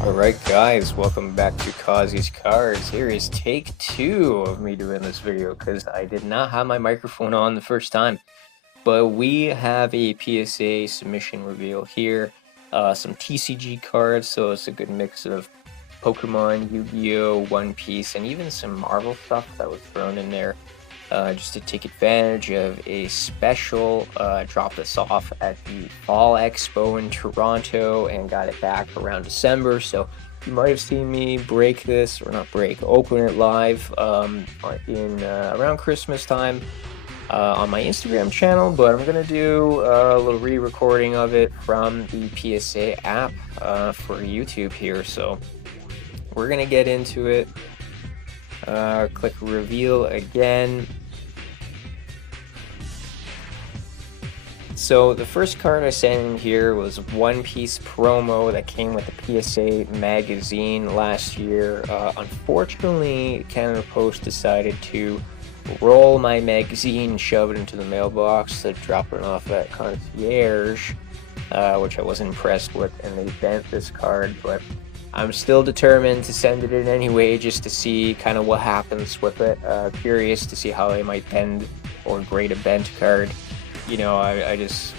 Alright guys, welcome back to Kazi's Cards. Here is take 2 of me doing this video because I did not have my microphone on the first time. But we have a PSA submission reveal here, some TCG cards, so it's a good mix of Pokemon, Yu-Gi-Oh, One Piece, and even some Marvel stuff that was thrown in there. Just to take advantage of a special, dropped this off at the Fall Expo in Toronto and got it back around December. So you might have seen me break this, or not break, open it live in around Christmas time on my Instagram channel. But I'm gonna do a little re-recording of it from the PSA app for YouTube here. So we're gonna get into it. Click reveal again. So the first card I sent in here was One Piece promo that came with the PSA magazine last year. Unfortunately, Canada Post decided to roll my magazine and shove it into the mailbox to drop it off at concierge, which I wasn't impressed with, and they bent this card, but I'm still determined to send it in anyway, just to see kind of what happens with it. Curious to see how they might bend or grade a bent card. You know, I just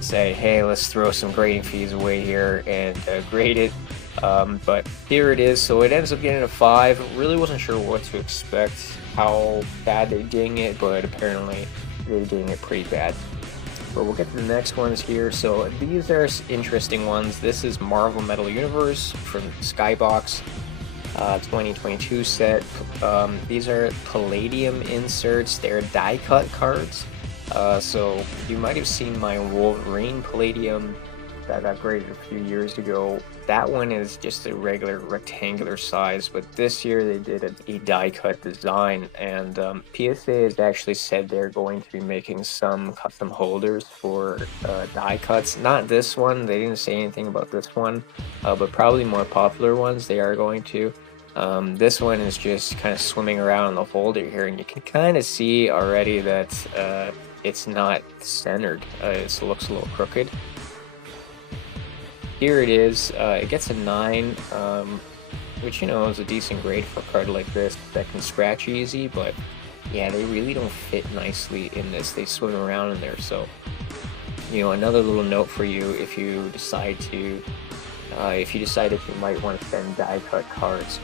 say, hey, let's throw some grading fees away here and grade it. But here it is. So it ends up getting a 5. Really wasn't sure what to expect, how bad they ding it, but apparently they ding it pretty bad. But we'll get to the next ones here. So these are interesting ones. This is Marvel Metal Universe from Skybox 2022 set. These are Palladium inserts. They're die cut cards. So you might have seen my Wolverine Palladium that got graded a few years ago. That one is just a regular rectangular size, but this year they did a die cut design, and PSA has actually said they're going to be making some custom holders for die cuts. Not this one, they didn't say anything about this one, but probably more popular ones they are going to. This one is just kind of swimming around in the holder here, and you can kind of see already that it's not centered. It looks a little crooked. Here it is. It gets a 9, which, you know, is a decent grade for a card like this that can scratch easy, but yeah, they really don't fit nicely in this. They swim around in there. So, you know, another little note for you if you decide to, if you might want to send die cut cards.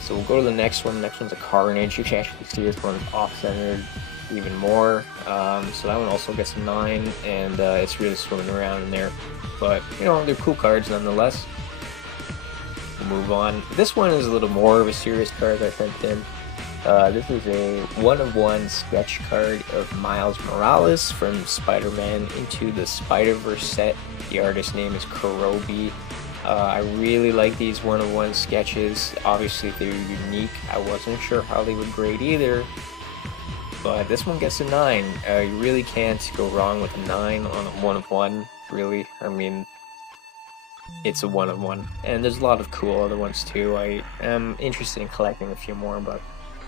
So we'll go to the next one. The next one's a Carnage. You can actually see this one's off-centered even more. So that one also gets a 9, and it's really swimming around in there. But, you know, they're cool cards nonetheless. We'll move on. This one is a little more of a serious card I sent in. This is a 1-of-1 sketch card of Miles Morales from Spider-Man Into the Spider-Verse set. The artist's name is Kurobi. I really like these 1-of-1 sketches. Obviously, they're unique. I wasn't sure how they would grade either, but this one gets a 9. You really can't go wrong with a 9 on a 1-of-1, really. I mean, it's a 1-of-1. And there's a lot of cool other ones too. I am interested in collecting a few more, but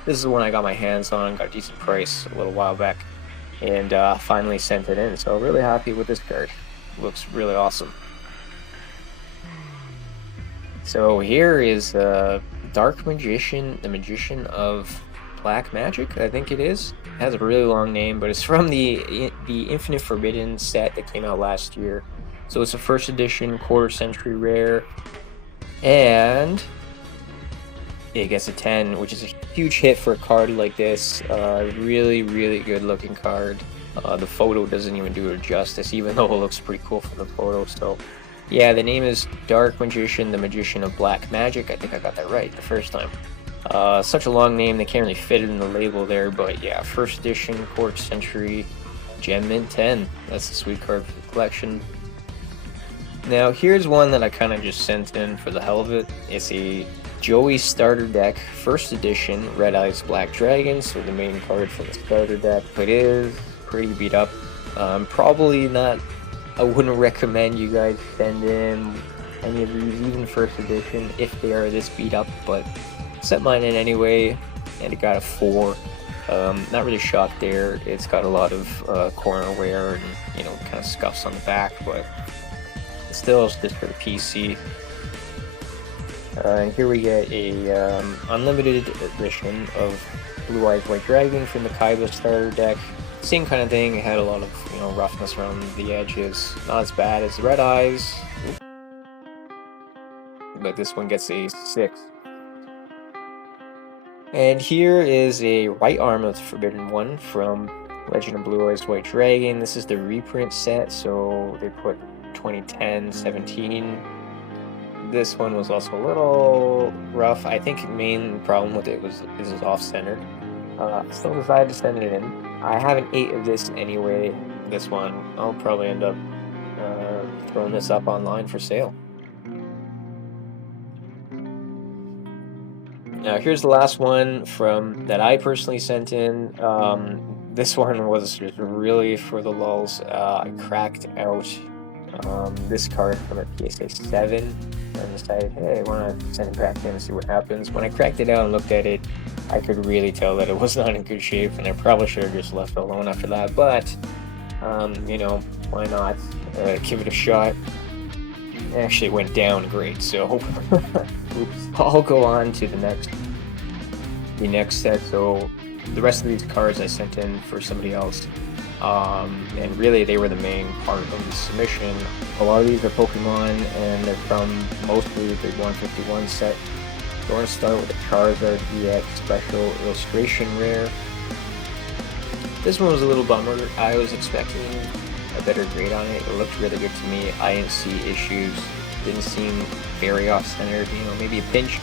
this is the one I got my hands on, got a decent price a little while back, and finally sent it in. So really happy with this card. Looks really awesome. So here is Dark Magician, the Magician of Black Magic, I think it is. It has a really long name, but it's from the Infinite Forbidden set that came out last year. So it's a first edition, quarter-century rare, and it gets a 10, which is a huge hit for a card like this. Really, really good looking card. The photo doesn't even do it justice, even though it looks pretty cool from the photo. So yeah, the name is Dark Magician, the Magician of Black Magic. I think I got that right the first time. Such a long name, they can't really fit it in the label there, but yeah, first edition, quarter century, Gem Mint 10. That's a sweet card for the collection. Now here's one that I kind of just sent in for the hell of it. It's a Joey starter deck, first edition, Red Eyes Black Dragon, so the main card from the starter deck. It is pretty beat up. Probably not I wouldn't recommend you guys send in any of these, even first edition, if they are this beat up, but sent mine in anyway, and it got a 4. Not really shocked there. It's got a lot of corner wear and, you know, kind of scuffs on the back, but still, it's just for the PC. And here we get a unlimited edition of Blue Eyes White Dragon from the Kaiba starter deck. Same kind of thing. It had a lot of, you know, roughness around the edges. Not as bad as Red Eyes, but this one gets a 6. And here is a right arm of the Forbidden One from Legend of Blue Eyes White Dragon. This is the reprint set, so they put 2010, 17. This one was also a little rough. I think the main problem with it was is off-centered. Still decided to send it in. I have an 8 of this anyway. This one, I'll probably end up throwing this up online for sale. Now here's the last one from that I personally sent in. This one was just really for the lulz. I cracked out this card from a PSA 7 and decided, hey, I want to send it back in and see what happens. When I cracked it out and looked at it, I could really tell that it was not in good shape, and I probably should have just left it alone after that, but you know, why not give it a shot. It actually went down great, so oops. I'll go on to the next set. So the rest of these cards I sent in for somebody else, and really they were the main part of the submission. A lot of these are Pokemon, and they're from mostly the 151 set. So we're going to start with the Charizard EX Special Illustration Rare. This one was a little bummer. I was expecting a better grade on it. It looked really good to me. I didn't see issues. Didn't seem very off-centered, you know, maybe a pinch.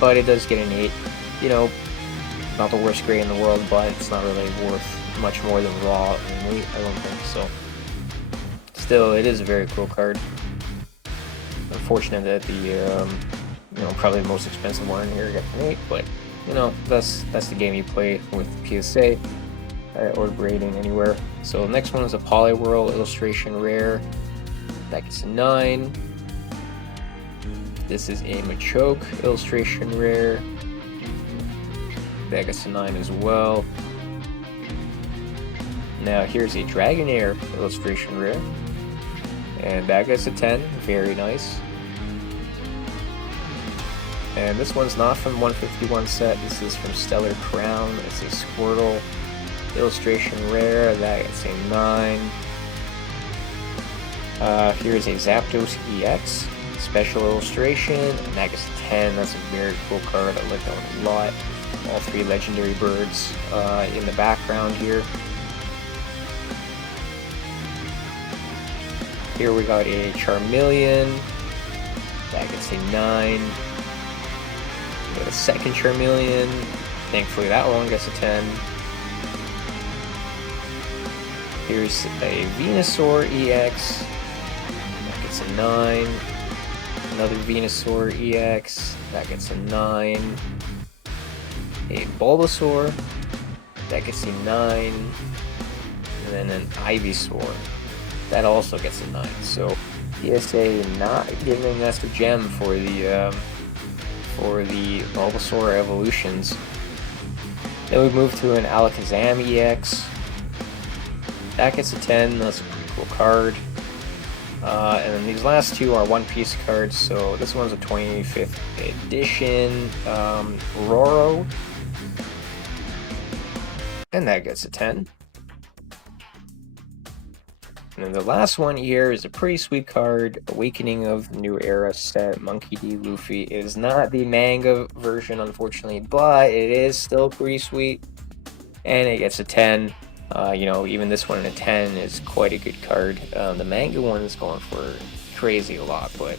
But it does get an 8. You know, not the worst grade in the world, but it's not really worth much more than raw and weight, I don't think so. Still, it is a very cool card. Unfortunate that the, you know, probably the most expensive one here gets an 8, but, you know, that's the game you play with PSA. Or grading anywhere. So the next one is a Poliwhirl Illustration Rare. That gets a 9. This is a Machoke Illustration Rare. That gets a 9 as well. Now here's a Dragonair Illustration Rare. And that gets a 10. Very nice. And this one's not from 151 set. This is from Stellar Crown. It's a Squirtle Illustration Rare. That gets a 9. Here's a Zapdos EX Special Illustration, and that gets a 10. That's a very cool card. I like that one a lot. All 3 legendary birds in the background here. Here we got a Charmeleon. That gets a 9. We got a second Charmeleon. Thankfully that one gets a 10. Here's a Venusaur EX. That gets a 9. Another Venusaur EX. That gets a 9. A Bulbasaur. That gets a 9. And then an Ivysaur. That also gets a 9. So PSA not giving us a gem for the Bulbasaur evolutions. Then we move to an Alakazam EX. That gets a 10. That's a pretty cool card. And then these last two are one-piece cards. So this one's a 25th edition Roro, and that gets a 10. And then the last one here is a pretty sweet card, Awakening of the New Era set. Monkey D. Luffy. It is not the manga version, unfortunately, but it is still pretty sweet, and it gets a 10. You know, even this one in a 10 is quite a good card. The manga one is going for crazy a lot, but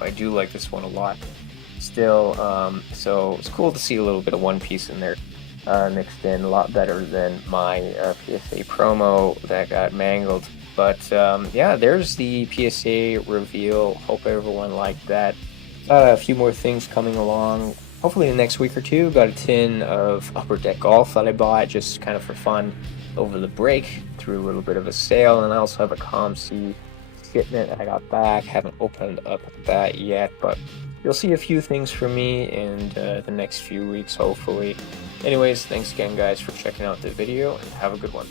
I do like this one a lot still. So it's cool to see a little bit of One Piece in there mixed in. A lot better than my PSA promo that got mangled. But yeah, there's the PSA reveal. Hope everyone liked that. A few more things coming along. Hopefully in the next week or two. Got a tin of Upper Deck Golf that I bought just kind of for fun. over the break through a little bit of a sale, and I also have a ComC shipment that I got back. Haven't opened up that yet, but you'll see a few things from me in the next few weeks, hopefully. Anyways, thanks again, guys, for checking out the video, and have a good one.